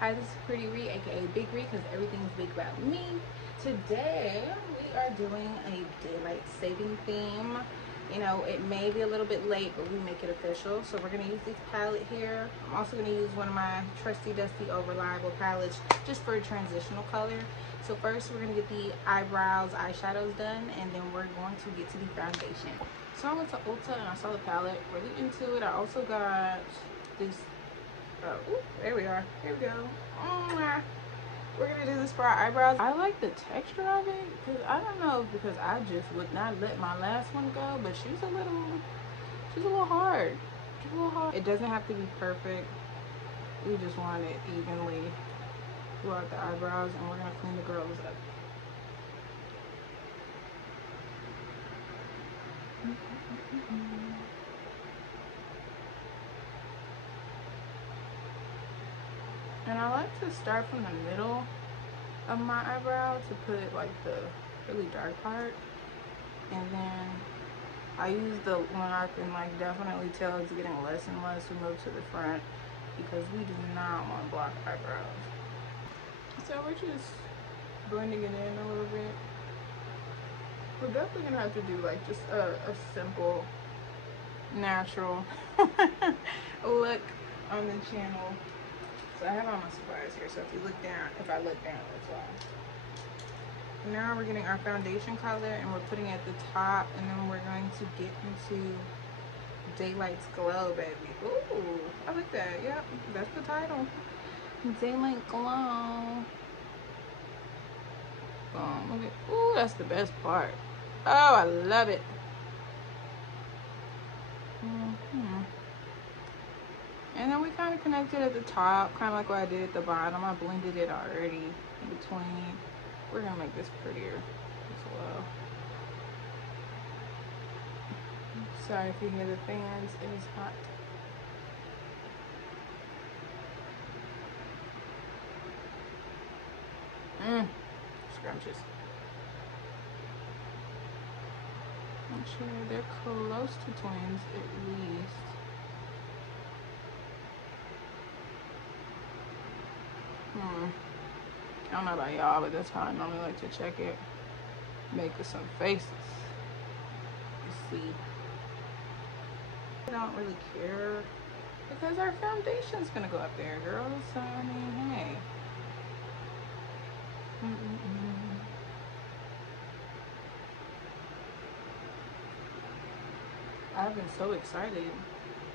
Hi, this is Pretty Ree, aka Big Ree, because everything's big about me. Today, we are doing a daylight saving theme. You know, it may be a little bit late, but we make it official. So we're going to use this palette here. I'm also going to use one of my trusty, dusty, reliable palettes just for a transitional color. So first, we're going to get the eyebrows, eyeshadows done, and then we're going to get to the foundation. So I went to Ulta and I saw the palette, really into it. I also got this. Oh, ooh, there we are. Here we go. We're gonna do this for our eyebrows. I like the texture of it because I don't know, because I just would not let my last one go, but she's a little hard. She's a little hard. It doesn't have to be perfect. We just want it evenly throughout the eyebrows, and we're gonna clean the girls up. And I like to start from the middle of my eyebrow to put like the really dark part, and then I use the one I can like definitely tell it's getting less and less to move to the front, because we do not want block eyebrows. So we're just blending it in a little bit. We're definitely gonna have to do like just a simple natural look on the channel. So I have all my supplies here, so if you look down, if I look down, that's why. Now we're getting our foundation color and we're putting it at the top, and then we're going to get into Daylight's Glow, baby. Ooh, I like that. Yep, that's the title. Daylight Glow. Boom. Look at, ooh, that's the best part. Oh, I love it. And then we kind of connected at the top, kind of like what I did at the bottom. I blended it already in between. We're gonna make this prettier as well. Sorry if you hear the fans, it is hot. Scrumptious. Make sure they're close to twins at least. I don't know about y'all, but that's how I normally like to check it. Make some faces. You see. I don't really care because our foundation's gonna go up there, girls. So I mean, hey. I've been so excited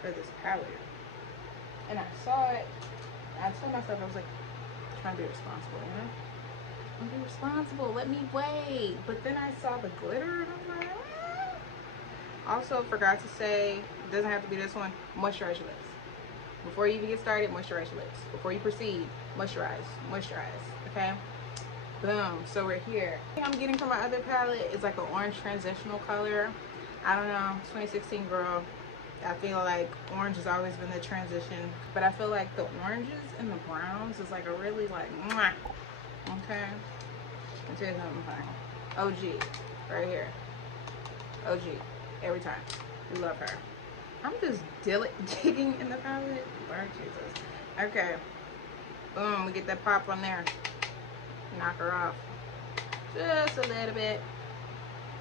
for this palette, and I saw it. I told myself, I was like, trying to be responsible, you know? I'm be responsible. Let me wait. But then I saw the glitter, and I'm like, Also, forgot to say, it doesn't have to be this one. Moisturize your lips. Before you even get started, moisturize your lips. Before you proceed, moisturize. Moisturize. Okay? Boom. So we're here. The thing I'm getting from my other palette is like an orange transitional color. I don't know. 2016 girl. I feel like orange has always been the transition, but I feel like the oranges and the browns is like a really like mwah. Okay, I'll tell you something. OG right here. OG every time. We love her. I'm just digging in the palette. Lord Jesus. Okay, boom, we get that pop on there. Knock her off just a little bit.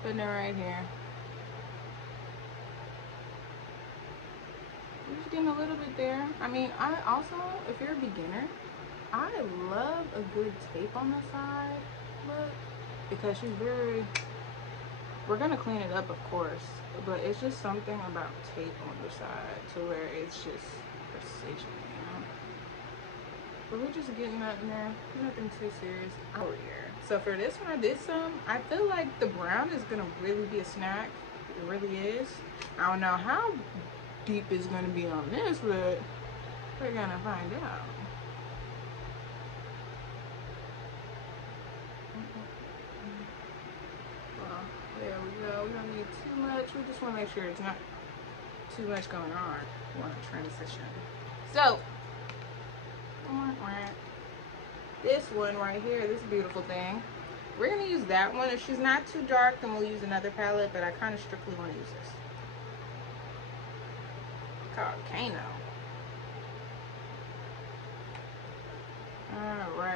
Putting her right here. I'm just getting a little bit there. I mean, I also, if you're a beginner, I love a good tape on the side look, because she's very, we're gonna clean it up of course, but it's just something about tape on the side to where it's just precision, you know? But we're just getting that in there, nothing too serious over here. So for this one I did some, I feel like the brown is gonna really be a snack. It really is. I don't know how deep is going to be on this, but we're gonna find out. Well, there we go. We don't need too much. We just want to make sure it's not too much going on. We want to transition. So this one right here, this beautiful thing, we're gonna use that one. If she's not too dark, then we'll use another palette, but I kind of strictly want to use this. Called Kano.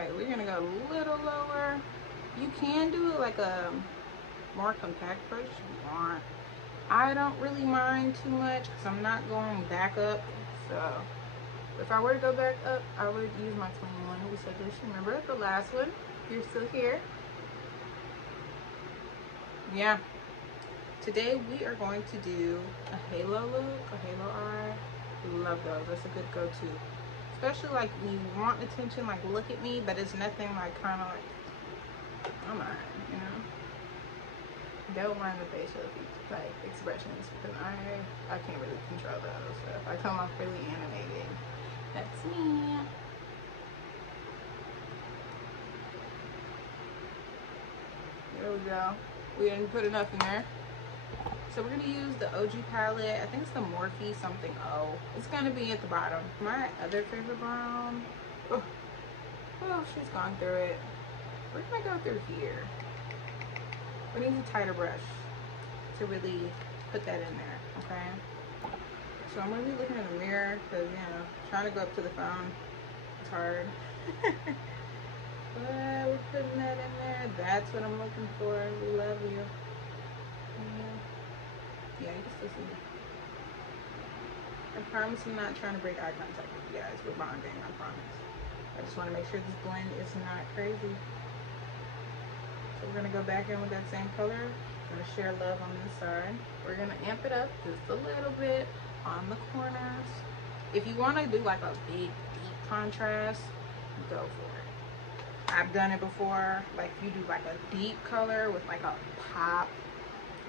Alright, we're gonna go a little lower. You can do it like a more compact brush if you want. I don't really mind too much because I'm not going back up. So if I were to go back up, I would use my clean one. We said this, remember the last one. If you're still here. Yeah. Today we are going to do a halo look, a halo eye. Love those. That's a good go-to. Especially like when you want attention, like look at me, but it's nothing like kind of like, come on, you know. Don't mind the facial like expressions because I can't really control those. So if I come off really animated, that's me. There we go. We didn't put enough in there. So we're gonna use the OG palette. I think it's the Morphe something O. It's gonna be at the bottom. My other favorite brown. Oh, she's gone through it. We're gonna go through here. We need a tighter brush to really put that in there, okay? So I'm gonna be looking in the mirror because, you know, trying to go up to the phone, it's hard. But we're putting that in there. That's what I'm looking for. We love you. Yeah, you can still see me. I promise I'm not trying to break eye contact with you guys. We're bonding, I promise. I just want to make sure this blend is not crazy. So we're going to go back in with that same color. We're going to share love on this side. We're going to amp it up just a little bit on the corners. If you want to do like a big, deep contrast, go for it. I've done it before. Like if you do like a deep color with like a pop,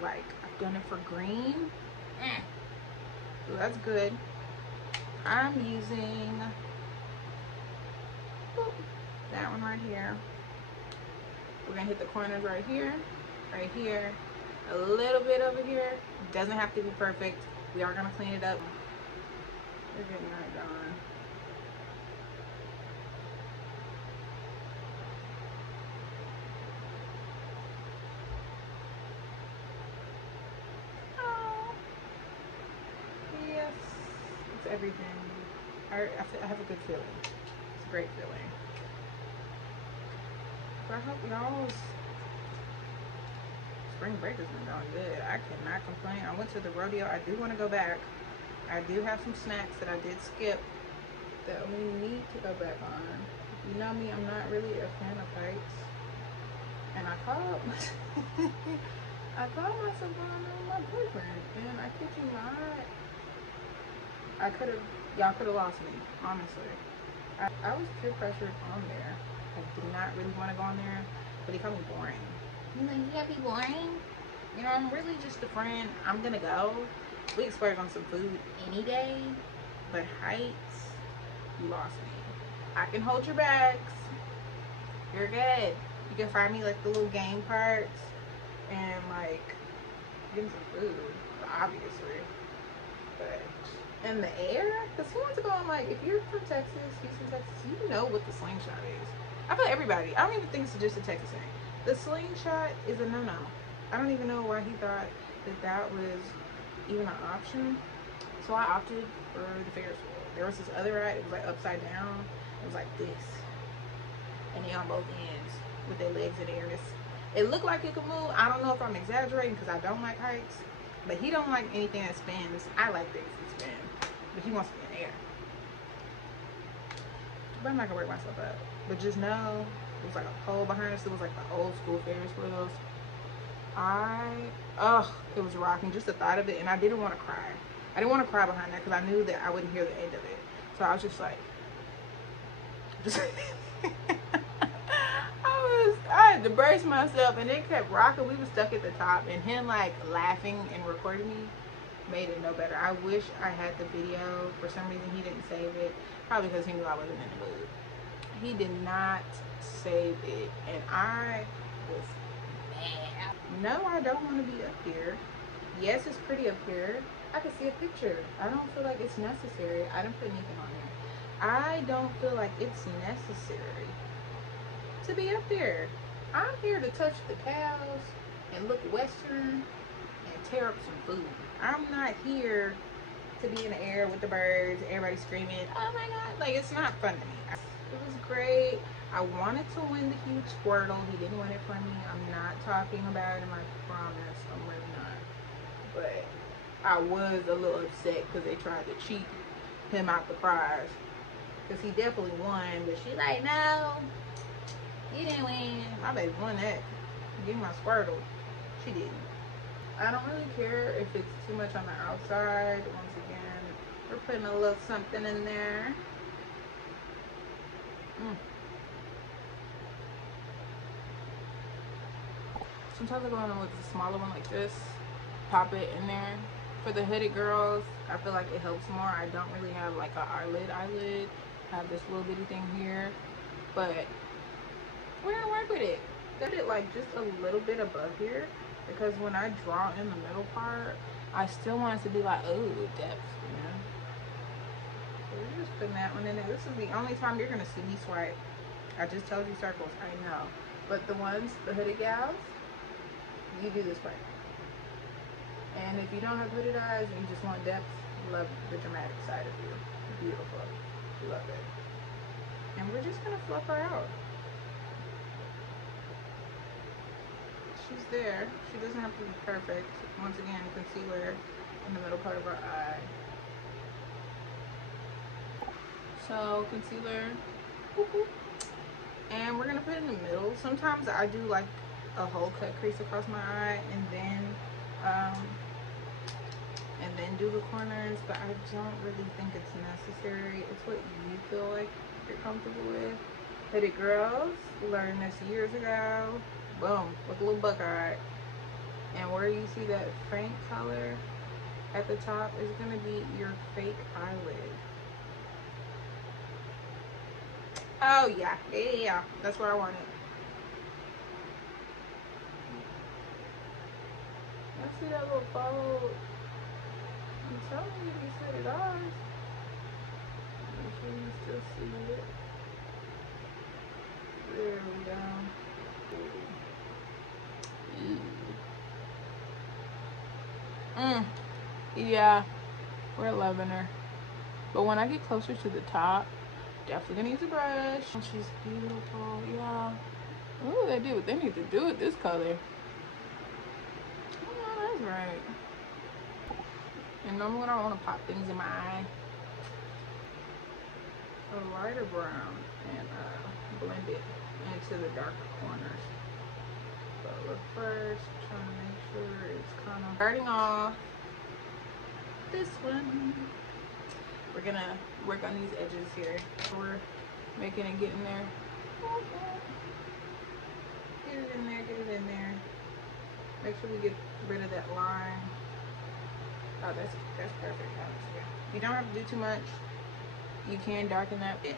like I've done it for green. Ooh, that's good. I'm using that one right here. We're gonna hit the corners right here, a little bit over here. Doesn't have to be perfect. We are gonna clean it up. We're getting that done. Oh, yes, it's everything. I have a good feeling. It's a great feeling. I hope y'all's spring break has been going good. I cannot complain. I went to the rodeo. I do want to go back. I do have some snacks that I did skip that we need to go back on. You know me, I'm not really a fan of heights. And I called myself on my boyfriend. And I kid you not, y'all could have lost me, honestly. I was peer pressured on there. I did not really want to go on there, but he called me boring. He's like, you gotta be boring? You know, I'm really just a friend. I'm gonna go. We splurge on some food any day, but heights, you lost me. I can hold your bags. You're good. You can find me like the little game parts and like getting some food, obviously. But in the air, because who wants to go on, like, if you're from Texas, Houston, Texas, you know what the slingshot is. I feel everybody, I don't even think it's just a Texas thing. The slingshot is a no-no. I don't even know why he thought that that was even an option. So I opted for the Ferris wheel. There was this other ride, it was like upside down. It was like this. And they on both ends with their legs in the air. It looked like it could move. I don't know if I'm exaggerating because I don't like heights. But he don't like anything that spins. I like things that spin. But he wants to be in the air. But I'm not gonna work myself up. But just know, it was like a pole behind us. It was like the old school Ferris wheels. It was rocking. Just the thought of it. And I didn't want to cry. I didn't want to cry behind that because I knew that I wouldn't hear the end of it. So I was just like, I had to brace myself, and it kept rocking. We were stuck at the top, and him like laughing and recording me made it no better. I wish I had the video. For some reason he didn't save it, probably because he knew I wasn't in the mood. He did not save it, and I was mad. No, I don't want to be up here. Yes, it's pretty up here. I can see a picture. I don't feel like it's necessary. I didn't put anything on here. I don't feel like it's necessary to be up there. I'm here to touch the cows and look western and tear up some food. I'm not here to be in the air with the birds, everybody screaming, oh my god. Like, it's not fun to me. It was great. I wanted to win the huge Squirtle. He didn't win it for me. I'm not talking about him, I promise. I'm really not. But I was a little upset because they tried to cheat him out the prize. Because he definitely won. But she's like, no, you didn't win. My baby won that. Give me my Squirtle. She didn't. I don't really care if it's too much on the outside. Once again, we're putting a little something in there. Sometimes I go in with a smaller one like this, pop it in there. For the hooded girls, I feel like it helps more. I don't really have like an eyelid. I have this little bitty thing here, but we're gonna work with it. Set it like just a little bit above here, because when I draw in the middle part, I still want it to be like, oh, depth, you know? So we're just putting that one in there. This is the only time you're gonna see me swipe. I just told you circles, I know. But the ones, the hooded gals, you do this way. And if you don't have hooded eyes and you just want depth, love the dramatic side of you. Beautiful. Love it. And we're just gonna fluff her out. She's there. She doesn't have to be perfect. Once again, concealer in the middle part of her eye. So concealer, and we're gonna put it in the middle. Sometimes I do like a whole cut crease across my eye and then do the corners, but I don't really think it's necessary. It's what you feel like you're comfortable with. Hooded girls learned this years ago. Boom, with a little buckeye. And where you see that faint color at the top is gonna be your fake eyelid. Oh yeah, that's where I want it. I see that little fold. I'm telling you, if you set it off, make sure you still see it. There we go. Yeah, we're loving her. But when I get closer to the top, definitely gonna use a brush. She's beautiful, yeah. Ooh, they do what they need to do with this color. Oh, that's right. And normally when I want to pop things in my eye, a lighter brown and blend it into the darker corners. So look first, trying to make sure it's kind of starting off. This one, we're gonna work on these edges here. We're making it get in there. Get it in there, get it in there. Make sure we get rid of that line. Oh, that's perfect. You don't have to do too much. You can darken that bit.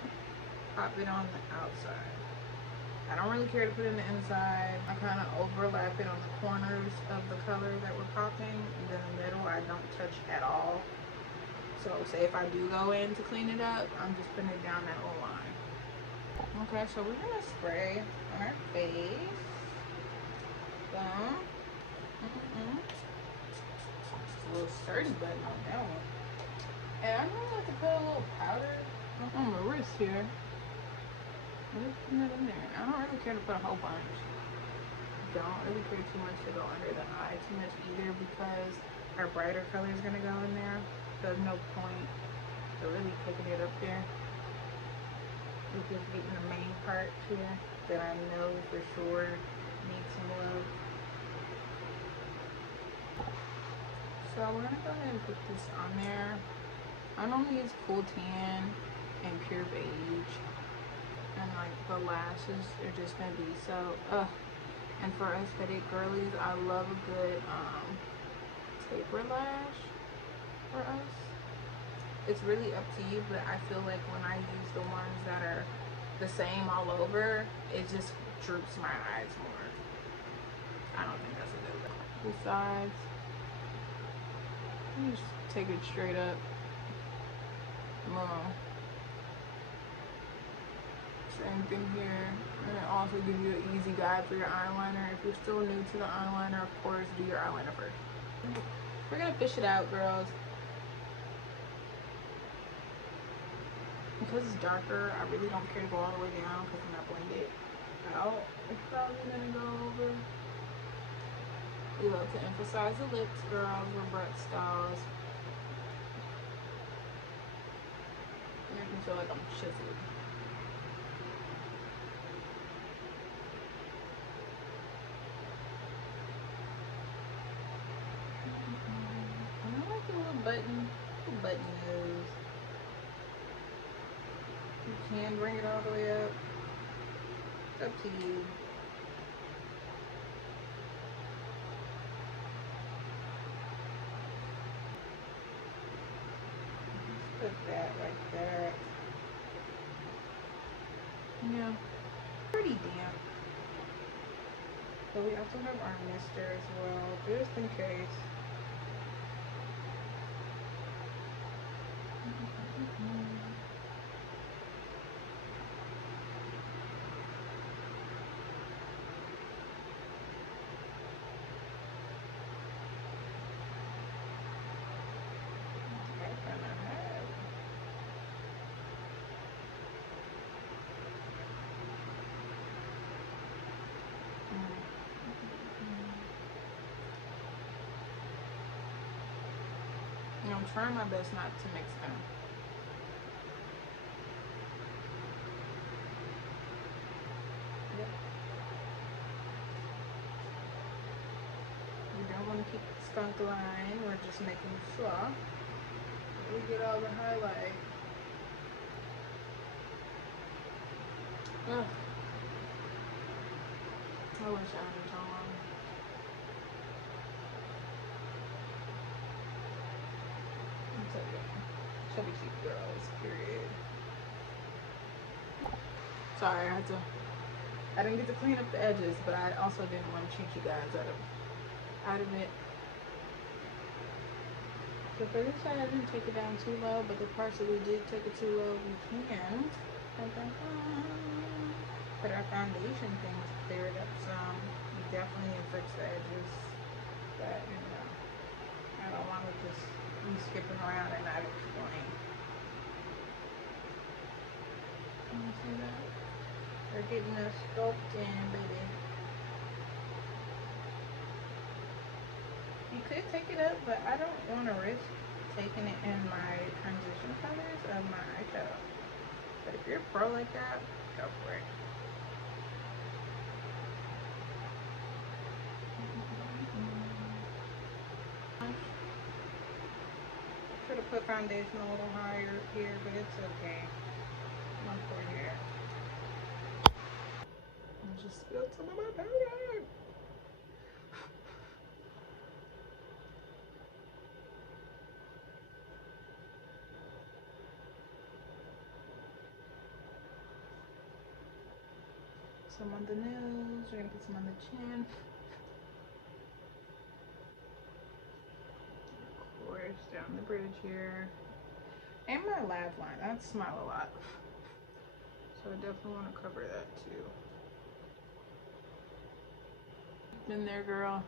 Pop it on the outside. I don't really care to put it in the inside. I kind of overlap it on the corners of the color that we're popping. And then the middle, I don't touch at all. So say if I do go in to clean it up, I'm just putting it down that little line. Okay, so we're gonna spray on our face. Boom. A little sturdy button on that one. And I normally like to put a little powder on my wrist here. I'm just putting it in there. I don't really care to put a whole bunch. Don't really care too much to go under the eye too much either, because our brighter color is gonna go in there. There's no point to really picking it up there. We're just getting the main part here that I know for sure needs some love. So we're gonna go ahead and put this on there. I normally use Cool Tan and Pure Beige, and like the lashes are just gonna be so and for us hooded girlies, I love a good taper lash for us. It's really up to you, but I feel like when I use the ones that are the same all over, it just droops my eyes more. I don't think that's a good look. Besides, let me just take it straight up. Same thing here. And it also gives you an easy guide for your eyeliner. If you're still new to the eyeliner, of course, do your eyeliner first. We're gonna fish it out, girls. because it's darker, I really don't care to go all the way down because when I blend it out, it's probably gonna go over. We love to emphasize the lips, girls, or breath styles. Make me feel like I'm chiseled. I like the little button nose. You can bring it all the way up. It's up to you. Put that like that. Yeah, pretty damp. But we also have our mister as well, just in case. I'm trying my best not to mix them. Yep. We don't want to keep the skunk line. We're just making fluff. We get all the highlight. Ugh. I wish I had a tongue. Chubby cheek girls, period. Sorry, I didn't get to clean up the edges, but I also didn't want to cheat you guys out of it. So for this side, I didn't take it down too low, but the parts that we did take it too low, we can put our foundation thing to clear it up some. It definitely affects the edges, but you know, I don't want to just be skipping around and not explain. You see that? They're getting us sculpt in, baby. You could take it up, but I don't want to risk taking it in my transition colors of my eyeshadow. But if you're a pro like that, go for it. Should have put foundation a little higher here, but it's okay. My poor hair. I just spilled some of my powder. Some on the nose. We're gonna put some on the chin. Of course, down the bridge here. And my laugh line. I smile a lot. So I definitely want to cover that too. Been there, girl.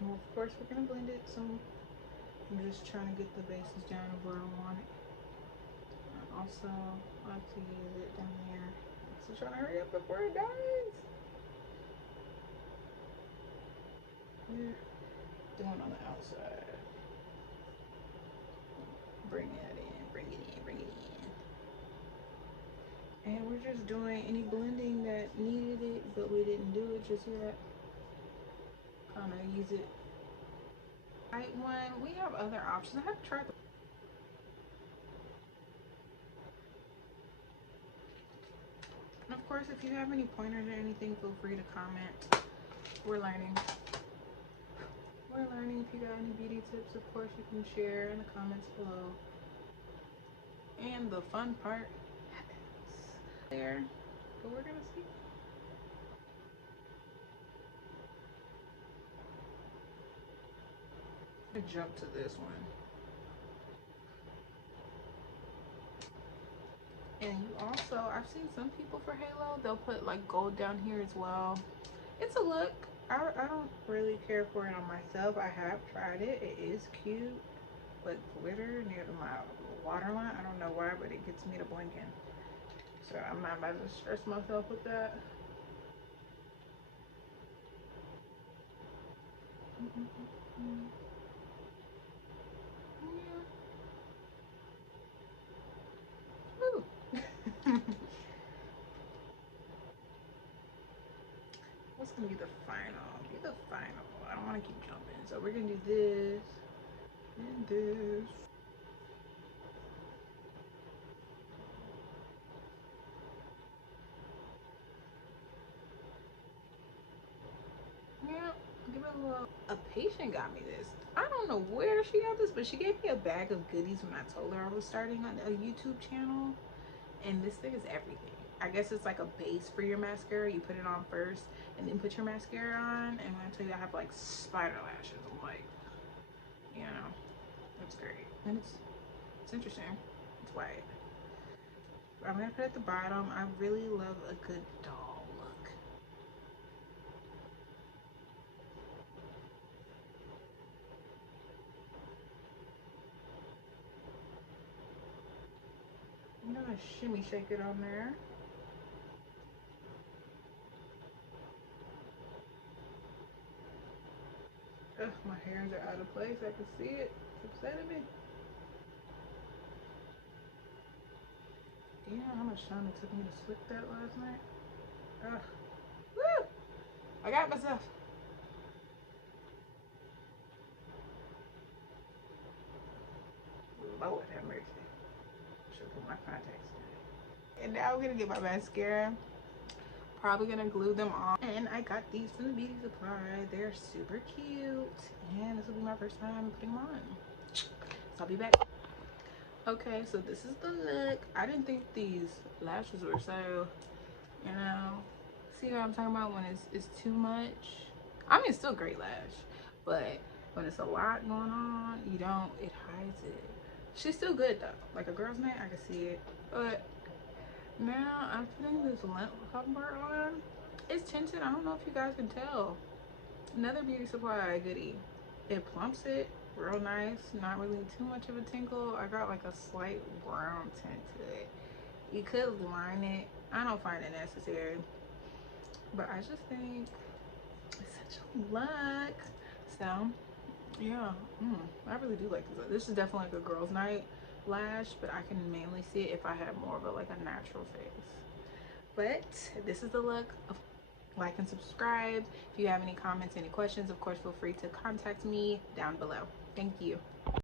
Well, of course, we're gonna blend it. So I'm just trying to get the bases down of where I want it. I also like to use it down there. So trying to hurry up before it dies. We're doing on the outside. Bring that in, bring it in, bring it in. And we're just doing any blending that needed it, but we didn't do it just yet. Kind of use it. Right one, we have other options. I have tried. And of course, if you have any pointers or anything, feel free to comment. We're learning. We're learning. If you got any beauty tips, of course, you can share in the comments below. And the fun part happens there, but we're gonna see. I'm gonna jump to this one. And you also, I've seen some people for halo, they'll put like gold down here as well. It's a look. I don't really care for it on myself. I have tried it. It is cute, but glitter near my waterline, I don't know why, but it gets me to blinking. So I'm not about to stress myself with that. Yeah. What's gonna be the final? Be the final. I don't want to keep jumping. So we're gonna do this and this. Yeah, give it a little. A patient got me this. I don't know where she got this, but she gave me a bag of goodies when I told her I was starting on a YouTube channel. And this thing is everything. I guess it's like a base for your mascara. You put it on first and then put your mascara on. And when I tell you I have like spider lashes, I'm like, you know, it's great. And it's interesting. It's white. I'm gonna put it at the bottom. I really love a good doll look. I'm gonna shimmy shake it on there. Ugh, my hairs are out of place. I can see it. It's upsetting me. Do you know how much time it took me to slick that last night? Ugh. Woo! I got myself. Lord have mercy. Should put my contacts in. And now I'm gonna get my mascara. Probably gonna glue them on. And I got these from the beauty supply. They're super cute. And this will be my first time putting them on. So I'll be back. Okay, so this is the look. I didn't think these lashes were so, you know, see what I'm talking about when it's too much. I mean, it's still great lash, but when it's a lot going on, you don't, it hides it. She's still good though. Like a girl's night, I can see it. But now I'm putting this lint cover on. It's tinted. I don't know if you guys can tell. Another beauty supply goodie. It plumps it real nice. Not really too much of a tinkle. I got like a slight brown tint to it. You could line it. I don't find it necessary. But I just think it's such a look. So yeah, I really do like this. This is definitely like a girl's night lash, but I can mainly see it if I have more of a like a natural face. But this is the look. Like and subscribe. If you have any comments, any questions, of course, feel free to contact me down below. Thank you.